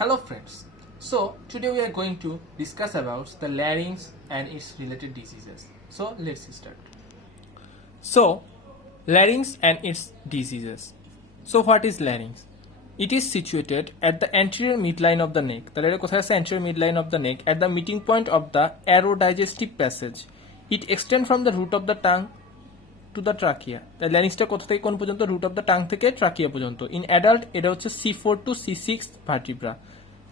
Hello friends. So today we are going to discuss about the larynx and its related diseases. So let's start. So larynx and its diseases. So what is larynx? It is situated at the anterior midline of the neck. তাহলে এটা কোথায় আছে? Anterior midline of the neck at the meeting point of the aerodigestive passage. It extends from the root of the tongue to the trachea. তাই ল্যারিংসটা কোথা থেকে কোন পর্যন্ত? Root of the tongue থেকে ট্রাকিয়া পর্যন্ত। ইন অ্যাডাল্ট এটা হচ্ছে C4 two C6 vertebra.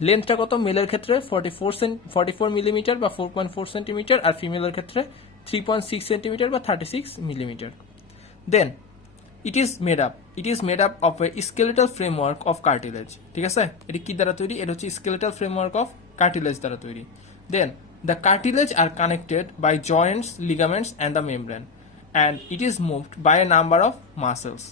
লেন্থটা কত? মেলের ক্ষেত্রে 44 মিলিমিটার বা 4.4 সেন্টিমিটার, আর ফিমেলের ক্ষেত্রে 3.6 সেন্টিমিটার বা 36 millimetre. Then it is made up of a skeletal framework of cartilage. ঠিক আছে, এটি কি দ্বারা তৈরি? এটা হচ্ছে স্কেলেটাল ফ্রেমওয়ার্ক অফ কার্টিলেজ দ্বারা তৈরি। Then the cartilage are connected by joints, ligaments and the membrane, and it is moved by a number of muscles,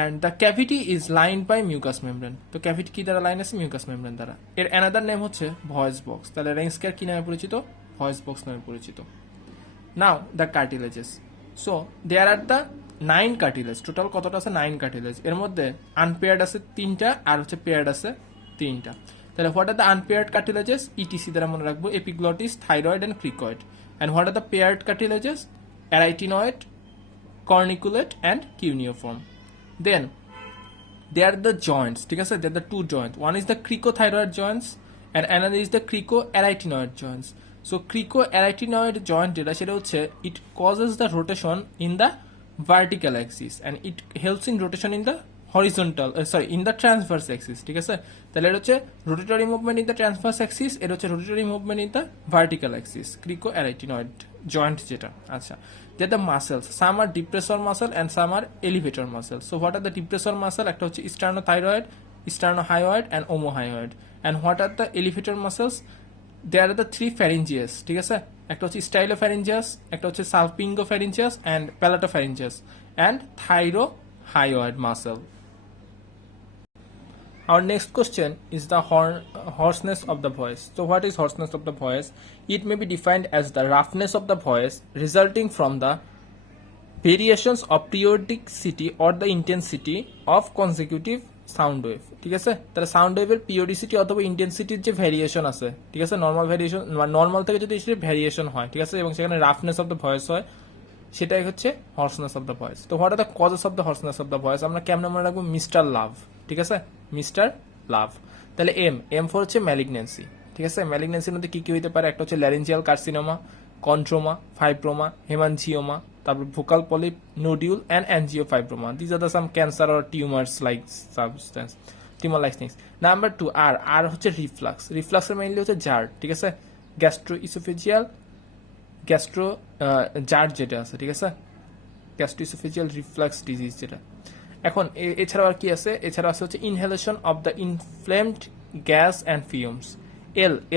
and the cavity is lined by mucous membrane. তো cavity কি দ্বারা line আছে? Mucous membrane দ্বারা। এর another name হচ্ছে voice box. তাহলে রেঞ্জকার কি নামে পরিচিত? ভয়েস বক্স নামে পরিচিত। Now the cartilages. So there are the 9 cartilage. Total কতটা আছে? 9 কার্টিলেজ। এর মধ্যে আনপেয়ার্ড আছে 3টা আর হচ্ছে পেয়ার্ড আছে 3টা। তাহলে what are the unpaired cartilages? ETC দ্বারা মনে রাখবো, epiglottis, thyroid and cricoid. And what are the paired cartilages? Arytenoid, corniculate and cuneiform. Then they are the joints. ঠিক আছে, they are the two joints. One is the cricothyroid joints and another is the cricoarytenoid joints. So cricoarytenoid joint যেটা, সেটা হচ্ছে it causes the rotation in the vertical axis and it helps in rotation in the in the transverse axis. ঠিক আছে, তাহলে এটা হচ্ছে rotatory movement in the transverse axis, এটা হচ্ছে rotatory movement in the vertical axis, cricoarytenoid joint যেটা। আচ্ছা, যে the muscles, some are depressor muscle and some are elevator muscle. So what are the depressor muscle? একটা হচ্ছে sternothyroid, sternohyoid and omohyoid. And what are the elevator muscles? There are the 3 pharyngeus. ঠিক আছে, একটা হচ্ছে stylopharyngeus, একটা হচ্ছে salpingopharyngeus and palatopharyngeus, and thyrohyoid muscle. Our next question is the hoarseness of the voice. So what is hoarseness of the voice? It may be defined as the roughness of the voice resulting from the variations of periodicity or the intensity of consecutive sound wave. ঠিক আছে, তাহলে sound ওয়েভের periodicity অথবা ইন্টেন্সিটির যে variation আছে, ঠিক আছে, normal variation, normal থেকে যদি সেটা ভ্যারিয়েশন হয়, ঠিক আছে, এবং সেখানে রাফনেস অফ দ্য ভয়েস হয়, সেটাই হচ্ছে হর্সনেস অফ দ্য ভয়েস। তো what are the causes of the hoarseness of the voice? আমরা কেমন মনে রাখবো? মিস্টার লাভ। ঠিক আছে, মিস্টার লাভ। তাহলে এম ফর হচ্ছে ম্যালিগনেন্সি। ঠিক আছে, ম্যালিগনেন্সির মধ্যে কি কি হইতে পারে? একটা হচ্ছে laryngeal carcinoma, chondroma, fibroma, haemangioma, তারপর vocal polyp, nodule and angiofibroma. These are the some cancer or tumours like substance, tumour like things. Number 2 are হচ্ছে রিফ্লাক্স। রিফ্লাক্সের মেইনলি হচ্ছে জার। ঠিক আছে, গ্যাস্ট্রো ইসোফেজিয়াল, গ্যাস্ট্রো জার যেটা আছে, ঠিক আছে, গ্যাস্ট্রোইসোফেজিয়াল রিফ্লাক্স ডিজিজ যেটা। এখন এছাড়াও আর কি আছে? এছাড়া আছে হচ্ছে inhalation of the inflamed gas and fumes.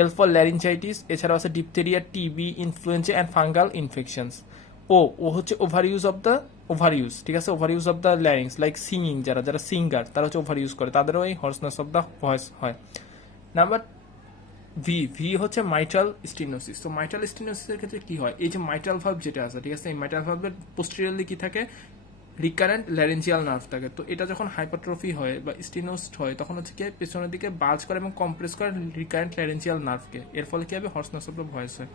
L for laryngitis. এছাড়াও আছে diphtheria, TB, influenza and fungal infections. O হচ্ছে ওভার ইউজ অফ দ্য ঠিক আছে, over use of the larynx, like singing, যারা সিঙ্গার তারা হচ্ছে ওভার ইউজ করে, তাদেরও এই হর্সনেস অফ দ্য ভয়েস হয়। নাম্বার ভি হচ্ছে মাইট্রাল স্টিনোসিস। তো মাইট্রাল স্টিনোসিসের ক্ষেত্রে কি হয়? এই যে মাইট্রাল ভালভ যেটা আছে, ঠিক আছে, এই মাইট্রাল ভালভের পোস্টেরিয়রলি কি থাকে? রিকারেন্ট ল্যারেঞ্জিয়াল নার্ভ থাকে। তো এটা যখন হাইপারট্রফি হয় বা স্টিনোসড হয়, তখন হচ্ছে কি পেছনের দিকে বাজ করে এবং কম্প্রেস করে রিকারেন্ট ল্যারেঞ্জিয়াল নার্ভকে। এর ফলে কি হবে? হর্সনেস অফ দ্য ভয়েস হয়।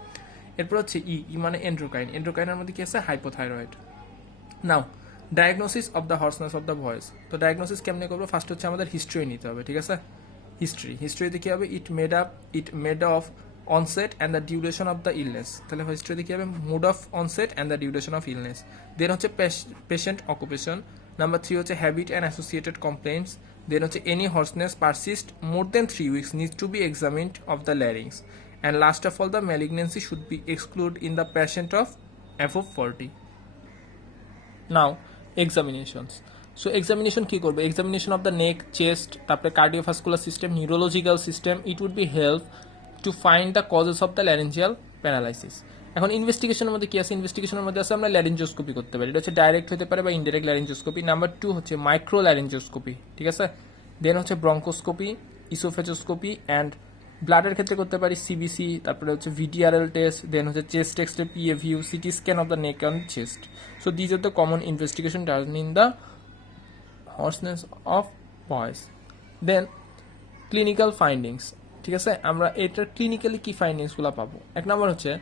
এরপর হচ্ছে ই মানে এন্ড্রোকাইন। এন্ড্রোকাইনের মধ্যে কি আছে? Hypothyroid. Now diagnosis of the hoarseness of the voice. তো ডায়াগনোসিস কেমনে করবো? ফার্স্ট হচ্ছে আমাদের হিস্ট্রি নিতে হবে। ঠিক আছে, হিস্ট্রিতে কি হবে? It mode of onset and the duration of the illness. তাহলে হিস্ট্রিতে কি হবে? Mode of onset and the duration of illness. Then হচ্ছে পেশেন্ট অকুপেশন। নাম্বার 3 হচ্ছে habit and associated complaints. Then হচ্ছে any hoarseness persist more than 3 weeks needs to be examined of the larynx. And last of all the malignancy should be exclude in the patient of above 40. Now examinations. So examination কি করবে? Examination of the neck, chest, তারপরে cardiovascular system, neurological system. It would be help to find the causes of the laryngeal paralysis. এখন ইনভেস্টিগেশনের মধ্যে কি আছে? ইনভেস্টিগেশনের মধ্যে আছে আমরা ল্যারিঞ্জোস্কোপি করতে পারি। এটা হচ্ছে ডাইরেক্ট হতে পারে বা ইনডাইরেক্ট ল্যারিঞ্জোস্কোপি। নাম্বার 2 হচ্ছে মাইক্রো ল্যারিঞ্জোস্কোপি। ঠিক আছে, দেন হচ্ছে ব্রঙ্কোস্কোপি, ইসোফেজোস্কোপি অ্যান্ড ব্লাডের ক্ষেত্রে করতে পারি সিবিসি, তারপরে হচ্ছে ভিডিআরএল টেস্ট, দেন হচ্ছে chest X-ray, PA view, CT scan of the neck and chest. So these are the common investigation done in the hoarseness of voice. Then clinical findings, ঠিক আছে, আমরা এটার ক্লিনিক্যালি কি ফাইন্ডিংসগুলো পাবো। এক নম্বর হচ্ছে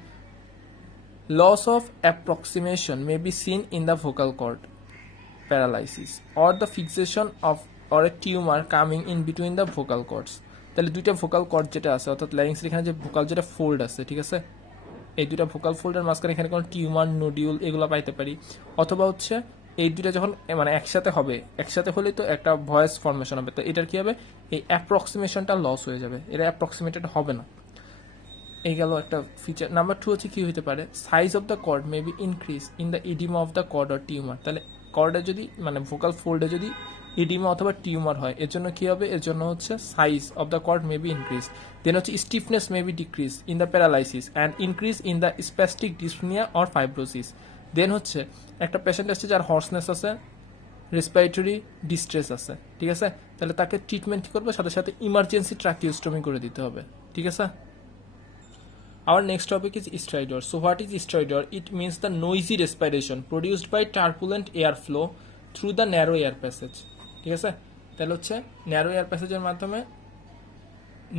loss of approximation may be seen in the vocal cord paralysis or the fixation of or a tumour coming in between the vocal cords. তাহলে দুইটা ভোকাল কর্ড যেটা আছে অর্থাৎ ল্যারিংসের এখানে যে ভোকাল যেটা ফোল্ড আছে, ঠিক আছে, এই দুটা ভোকাল ফোল্ডের মাঝখানে এখানে কোনো টিউমার নোডিউল এগুলো পাইতে পারি, অথবা হচ্ছে এই দুটা যখন মানে একসাথে হবে, একসাথে হলেই তো একটা ভয়েস ফর্মেশন হবে, তো এটার কি হবে, এই অ্যাপ্রক্সিমেশনটা লস হয়ে যাবে, এটা অ্যাপ্রক্সিমেটেড হবে না। এই গেল একটা ফিচার। নাম্বার 2 হচ্ছে কি হতে পারে, size of the cord may be increase in the oedema of the cord or tumour. তাহলে কর্ডে যদি মানে ভোকাল ফোল্ডে যদি ইডিমা অথবা টিউমার হয়, এর জন্য কি হবে, এর জন্য হচ্ছে size of the cord may be increase. Then হচ্ছে stiffness may be decrease in the paralysis and increase in the spastic dyspnoea or fibrosis. Then হচ্ছে একটা পেশেন্ট আসছে যার হর্সনেস আছে, রেসপিরেটরি ডিস্ট্রেস আছে, ঠিক আছে, তাহলে তাকে ট্রিটমেন্ট কী করবে, সাথে সাথে ইমার্জেন্সি ট্রাকিওস্টমি করে দিতে হবে, ঠিক আছে। Our next topic is stridor. So what is stridor? It means the noisy respiration produced by turbulent airflow through the narrow air passage. ঠিক আছে, তাহলে হচ্ছে ন্যারো এয়ার প্যাসেজের মাধ্যমে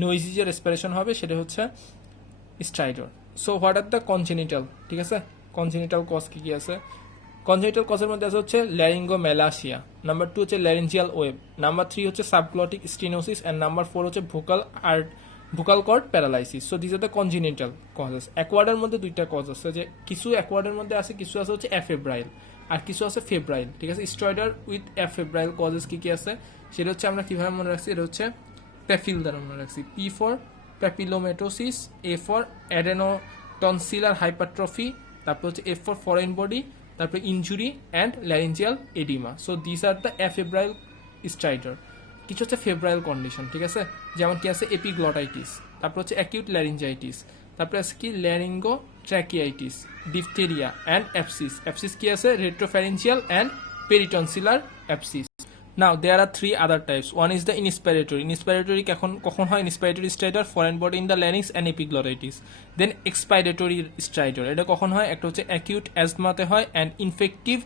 নয়েজি যে রেসপিরেশন হবে সেটা হচ্ছে stridor. So what are the congenital, ঠিক আছে, কনজেনিটাল কজ কী কী আছে, কনজেনিটাল কজের মধ্যে আছে হচ্ছে ল্যারিঙ্গোমেলাসিয়া, নাম্বার 2 হচ্ছে ল্যারিঞ্জিয়াল ওয়েব, নাম্বার 3 হচ্ছে সাবগ্লটিক স্টিনোসিস অ্যান্ড নাম্বার 4 হচ্ছে vocal cord paralysis. So this are the congenital causes. অ্যাকোয়ার্ডের মধ্যে দুইটা কজ আছে, যে কিছু অ্যাকোয়ার্ডের মধ্যে আছে, কিছু আছে হচ্ছে অ্যাফেব্রাইল আর কিছু আছে ফেব্রাইল, ঠিক আছে। স্ট্রয়েডার উইথ অ্যাফেব্রাইল কজেস কী কী আছে সেটা হচ্ছে আমরা কীভাবে মনে রাখছি, এটা হচ্ছে প্যাফিল দ্বারা মনে রাখছি, P for papillomatosis, A for adenotonsillar hypertrophy, তারপর হচ্ছে এফ ফর ফরেন বডি, তারপরে injury and laryngeal oedema. So this are the afebrile stridor. কিছু হচ্ছে ফেব্রাইল কন্ডিশন, ঠিক আছে, যেমন কি আছে এপিগ্লটাইটিস, তারপর হচ্ছে অ্যাকিউট ল্যারিঞ্জাইটিস, তারপরে আছে কি laryngotracheitis, diphtheria and abscess. Abscess কি আছে, retropharyngeal and peritonsillar abscess. Now there are 3 other types. One is the inspiratory. Inspiratory কখন হয়, inspiratory stridor, foreign body in the larynx and epiglottitis. Then expiratory stridor, এটা কখন হয়, একটা হচ্ছে acute অ্যাজমাতে হয় অ্যান্ড ইনফেক্টিভ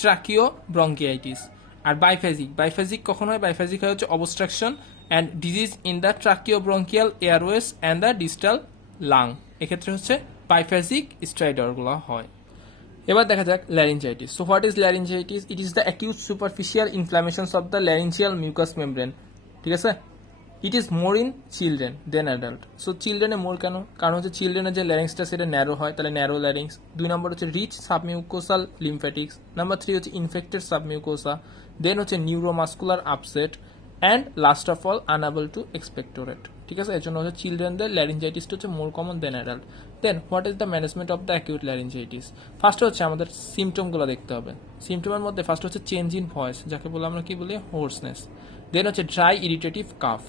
ট্রাকিও ব্রঙ্কিয়াইটিস। আর বাইফেজিক কখন হয়, বাইফেজিক হয় হচ্ছে obstruction and disease in the tracheobronchial airways and the distal lung, এক্ষেত্রে হচ্ছে বাইফেজিক স্ট্রাইডারগুলো হয়। এবার দেখা যাক laryngitis. So what is laryngitis? It is the acute superficial inflammations of the laryngeal mucous membrane, ঠিক আছে। It is more in children than adult. So চিলড্রেনে মোর কেন, কারণ হচ্ছে চিলড্রেনের যে ল্যারিংসটা সেটা ন্যারো হয়, তাহলে ন্যারো ল্যারিংস। 2 নম্বর হচ্ছে রিচ সাবমিউকোসাল লিমফ্যাটিক্স, নাম্বার 3 হচ্ছে ইনফেক্টেড সাবমিউকোসা, দেন হচ্ছে neuromuscular upset and last of all unable to expectorate, ঠিক আছে। এর জন্য হচ্ছে চিলড্রেনদের ল্যারিঞ্জাইটিসটা হচ্ছে more common than adult. Then what is the management of the acute laryngitis? First হচ্ছে আমাদের সিমটমগুলো দেখতে হবে। সিমটমের মধ্যে ফার্স্ট হচ্ছে চেঞ্জ ইন ভয়েস, যাকে বলে আমরা কি বলি হোর্সনেস। দেন হচ্ছে ড্রাই ইরিটেটিভ কাফ,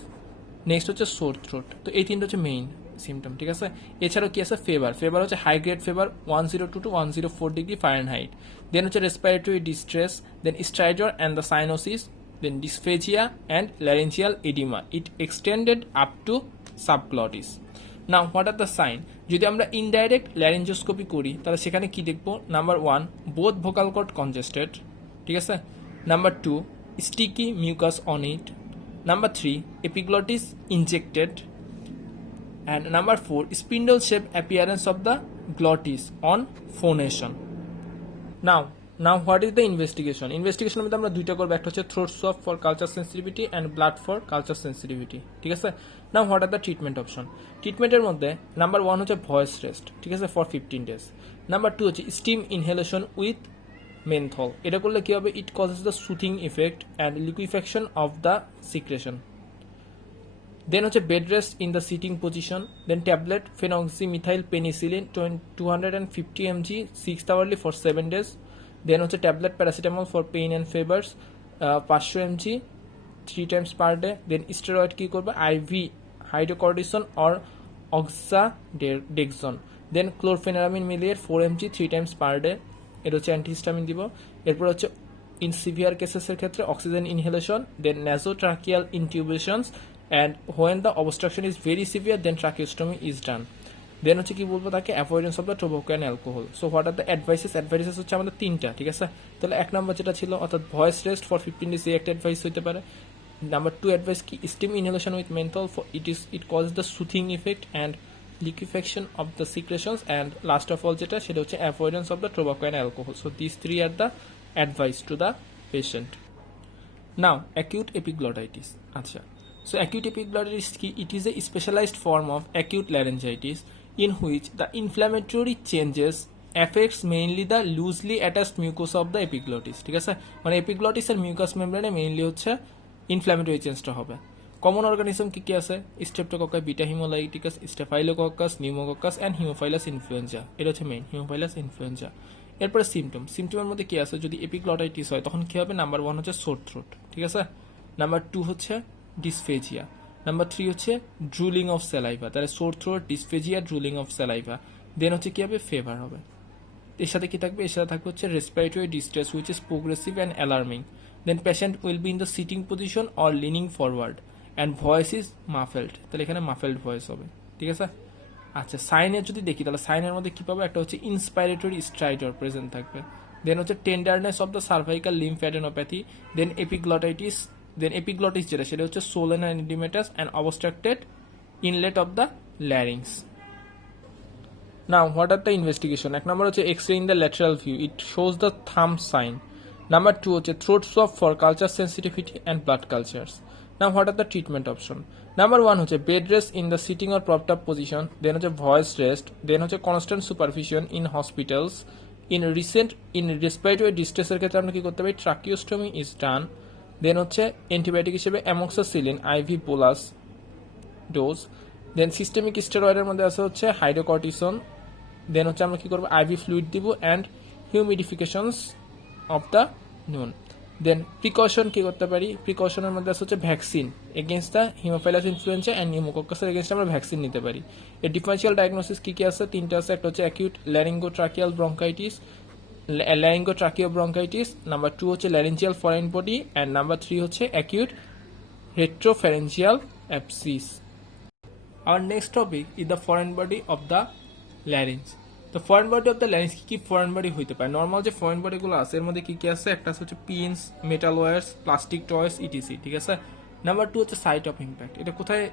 নেক্সট হচ্ছে সোর থ্রোট। তো এই তিনটা হচ্ছে মেইন সিমটম, ঠিক আছে। এছাড়াও কি আছে, ফেভার হচ্ছে high grade fever 102 to 104 degree Fahrenheit. Then হচ্ছে respiratory distress, then stridor and the cyanosis, then dysphagia and laryngeal oedema, it extended up to subglottis. Now what are the sign? যদি আমরা indirect laryngoscopy করি তাহলে সেখানে কি দেখবো, number 1 both vocal cord congested, ঠিক আছে, number 2 sticky mucous on it, number 3 epiglottis injected, and number 4 spindle shaped appearance of the glottis on phonation. Now what is the investigation? Investigation মধ্যে আমরা দুইটা করব, একটা হচ্ছে throat swab for culture sensitivity and blood for culture sensitivity, ঠিক আছে। Now what are the treatment option? ট্রিটমেন্টের মধ্যে নাম্বার 1 হচ্ছে ভয়েস রেস্ট, ঠিক আছে, ফর 15 days। নাম্বার 2 হচ্ছে স্টিম ইনহেলেশন উইথ মেনথল, এটা করলে কি হবে, it causes the soothing effect and liquefaction of the secretion. Then হচ্ছে bed rest in the sitting position, then tablet phenoxymethyl penicillin 250 mg 6 hourly for 7 days। Then হচ্ছে tablet paracetamol for pain and fevers 500 mg 3 times per day. Then steroid কী করবে, IV hydrocortisone or oxadexon. Then chlorpheniramine maleate 4 mg 3 times per day, এটা হচ্ছে antihistamine দিব। এরপর হচ্ছে in severe কেসেসের ক্ষেত্রে oxygen inhalation, then nasotracheal intubations, and when the obstruction is very severe then tracheostomy is done. Then হচ্ছে কি বলবো তাকে, avoidance of the tobacco and alcohol. So what are the advices হচ্ছে আমাদের 3টা, ঠিক আছে। তাহলে 1 নম্বর যেটা ছিল অর্থাৎ ভয়েস রেস্ট ফর 15 days, এই একটা অ্যাডভাইস হতে পারে। Number 2 advice ki steam inhalation with menthol for it causes the soothing effect and liquefaction of the secretions, and last of all যেটা সেটা হচ্ছে avoidance of the tobacco and alcohol. So these three are the advice to the patient. Now acute epiglottitis. আচ্ছা, so acute epiglottitis কি? It is a specialized form of acute laryngitis in which the inflammatory changes affects mainly the loosely attached mucosa of the epiglottis. ঠিক আছে, মানে epiglottis এর মিউকাস মেমব্রেনে mainly হচ্ছে inflammatory চেঞ্জটা হবে। কমন অর্গানিজম কি কি আছে? Streptococcus, beta haemolyticus, staphylococcus, pneumococcus and haemophilus influenza. এটা হচ্ছে মেইন হিমোফাইলাস ইনফ্লুয়েঞ্জা। এরপরে সিমটমের মধ্যে কি আছে? যদি এপিগ্লটাইটিস হয় তখন কি হবে? নাম্বার 1 হচ্ছে সোর থ্রোট, ঠিক আছে। নাম্বার 2 হচ্ছে ডিসফেজিয়া। নাম্বার 3 হচ্ছে ড্রুলিং অফ স্যালাইভা। তাহলে sore throat, dysphagia, drooling of saliva. Then হচ্ছে কি হবে? ফেভার হবে। এর সাথে কি থাকবে? এর সাথে থাকবে হচ্ছে respiratory distress which is progressive and alarming. Then patient will be in the sitting position or leaning forward and voice is muffled. তাহলে এখানে মাফেলড ভয়েস হবে, ঠিক আছে। আচ্ছা, সাইনের যদি দেখি তাহলে সাইনের মধ্যে কি পাবো? একটা হচ্ছে ইন্সপাইরেটরি স্ট্রাইডর প্রেজেন্ট থাকবে। দেন হচ্ছে tenderness of the cervical lymphadenopathy. Then epiglottitis, then epiglottis যেটা সেটা হচ্ছে swollen and oedematous and obstructed inlet of the larynx. Now, what are the investigation? এক নম্বর হচ্ছে X-ray in the lateral view. It shows the thumb sign. Number 2 হচ্ছে throat swab for culture sensitivity and blood cultures. Now, what are the treatment option? Number 1 হচ্ছে bed rest in the sitting or propped up position. Then হচ্ছে voice rest. Then হচ্ছে constant supervision in hospitals. In respiratory distress এর ক্ষেত্রে আমরা কি করতে পারি? Tracheostomy is done. Then হচ্ছে অ্যান্টিবায়োটিক হিসেবে amoxicillin IV bolus dose. দেন সিস্টেমিক স্টেরয়েডের মধ্যে আছে হচ্ছে হাইড্রোকর্টিসন। দেন হচ্ছে আমরা কি করবো? আইভি ফ্লুইড দিব অ্যান্ড হিউমিডিফিকেশনস অফ দ্য নুন। দেন প্রিকশন কি করতে পারি? প্রিকশনের মধ্যে আছে হচ্ছে vaccine against the haemophilus influenza and নিউমোকক্কাসের এগেনস্ট আমরা ভ্যাকসিন নিতে পারি। এর ডিফারেন্সিয়াল ডায়াগনোসিস কি কি আছে? 3টা আছে। একটা হচ্ছে অ্যাকিউট ল্যারিঙ্গোট্রাকিয়াল ব্রঙ্কাইটিস, ল্যারিঙ্গোট্রাকিও ব্রঙ্কাইটিস। নাম্বার 2 হচ্ছে laryngeal foreign body and number 3 হচ্ছে acute রেট্রোফ্যারেঞ্জিয়াল অ্যাবসিস। Our next topic is the foreign body of the larynx. The foreign body of the larynx কি foreign body হইতে পারে? নর্মাল যে foreign body গুলো আছে এর মধ্যে কি কি আছে? একটা হচ্ছে পিনস, মেটাল ওয়্যারস, প্লাস্টিক টয়স ইটিসি, ঠিক আছে। নাম্বার 2 হচ্ছে সাইট অফ ইম্প্যাক্ট। এটা কোথায়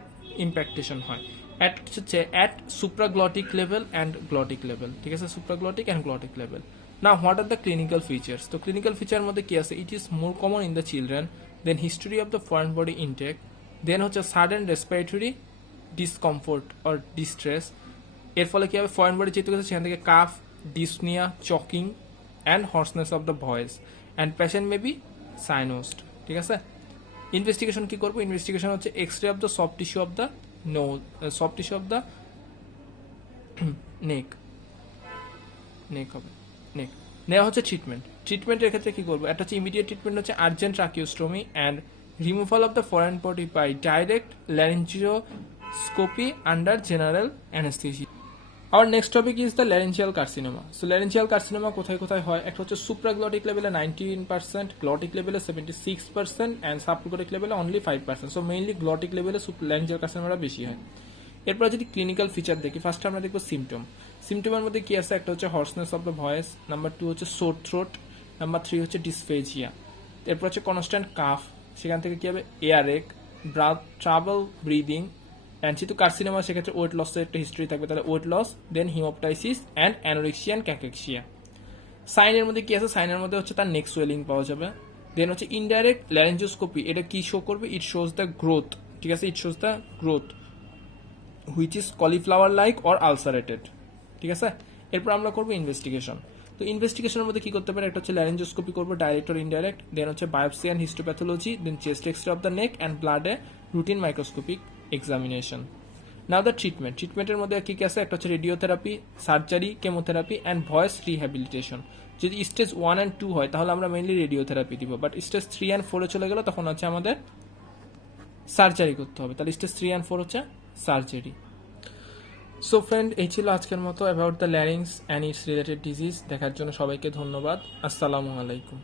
ইম্প্যাক্টেশন হয়? At supraglottic level and glottic level, ঠিক আছে। Supraglottic and glottic level. Now, what are the clinical features? তো ক্লিনিক্যাল ফিচার মধ্যে কি আছে? It is more common in the children. Then history of the foreign body intake. Then হচ্ছে sudden respiratory discomfort or distress. এর ফলে কি হবে? Foreign body যেহেতু গেছে সেখান থেকে cough, dyspnoea, choking and hoarseness of the voice and patient may be cyanosed, ঠিক আছে। ইনভেস্টিগেশন কি করবো? ইনভেস্টিগেশন হচ্ছে X ray of the soft tissue of the soft tissue of the neck হবে নেক। নেওয়া হচ্ছে ট্রিটমেন্টের ক্ষেত্রে কি করবো? একটা হচ্ছে ইমিডিয়েট ট্রিটমেন্ট হচ্ছে urgent tracheostomy and removal of the foreign body by direct laryngoscopy under general anaesthesia. Our next topic is the laryngeal carcinoma. So laryngeal carcinoma কোথায় কোথায় হয়? একটা হচ্ছে supraglottic level 19%, glottic level 76% and subglottic level only 5%. So mainly glottic level laryngeal carcinoma বেশি হয়। এরপর যদি clinical feature দেখি, ফার্স্টে আমরা দেখবো সিমটমের মধ্যে কি আছে? একটা হচ্ছে hoarseness of the voice, number 2 হচ্ছে সোর থ্রোট, নাম্বার 3 হচ্ছে ডিসফেজিয়া। এরপর হচ্ছে কনস্ট্যান্ট কাফ, সেখান থেকে কি হবে? এয়ারেক, ট্রাবল ব্রিদিং অ্যান্ড যেহেতু কার্সিনোমা সেক্ষেত্রে ওয়েট লসের একটা হিস্ট্রি থাকবে, তাহলে weight loss, then haemoptysis and anorexia and cachexia. সাইনের মধ্যে কি আছে? সাইনের মধ্যে হচ্ছে তার নেক সোয়েলিং পাওয়া যাবে। দেন হচ্ছে ইনডাইরেক্ট ল্যারেঞ্জোস্কোপি, এটা কি শো করবে? ইট শোজ দ্য গ্রোথ, ঠিক আছে। It shows the growth which is cauliflower like or ulcerated, ঠিক আছে। এরপর আমরা করবো ইনভেস্টিগেশন। তো ইনভেস্টিগেশনের মধ্যে কি করতে পারে? একটা হচ্ছে ল্যারেঞ্জোস্কোপি করবো, ডাইরেক্ট অর ইনডাইরেক্ট। দেন হচ্ছে biopsy and histopathology, then chest X ray of the neck and ব্লাডে routine microscopic examination. Now the ট্রিটমেন্টের মধ্যে কি কি আছে? একটা হচ্ছে radiotherapy, surgery, chemotherapy and voice rehabilitation. যদি স্টেজ 1 and 2 হয় তাহলে আমরা মেইনলি রেডিওথেরাপি দিব, বাট স্টেজ 3 and 4 চলে গেলে তখন হচ্ছে আমাদের সার্জারি করতে হবে। তাহলে স্টেজ 3 and 4 হচ্ছে সার্জারি। সো ফ্রেন্ড, এই ছিল আজকের মতো about the larynx and it's related disease. দেখার জন্য সবাইকে ধন্যবাদ। আসসালামু আলাইকুম।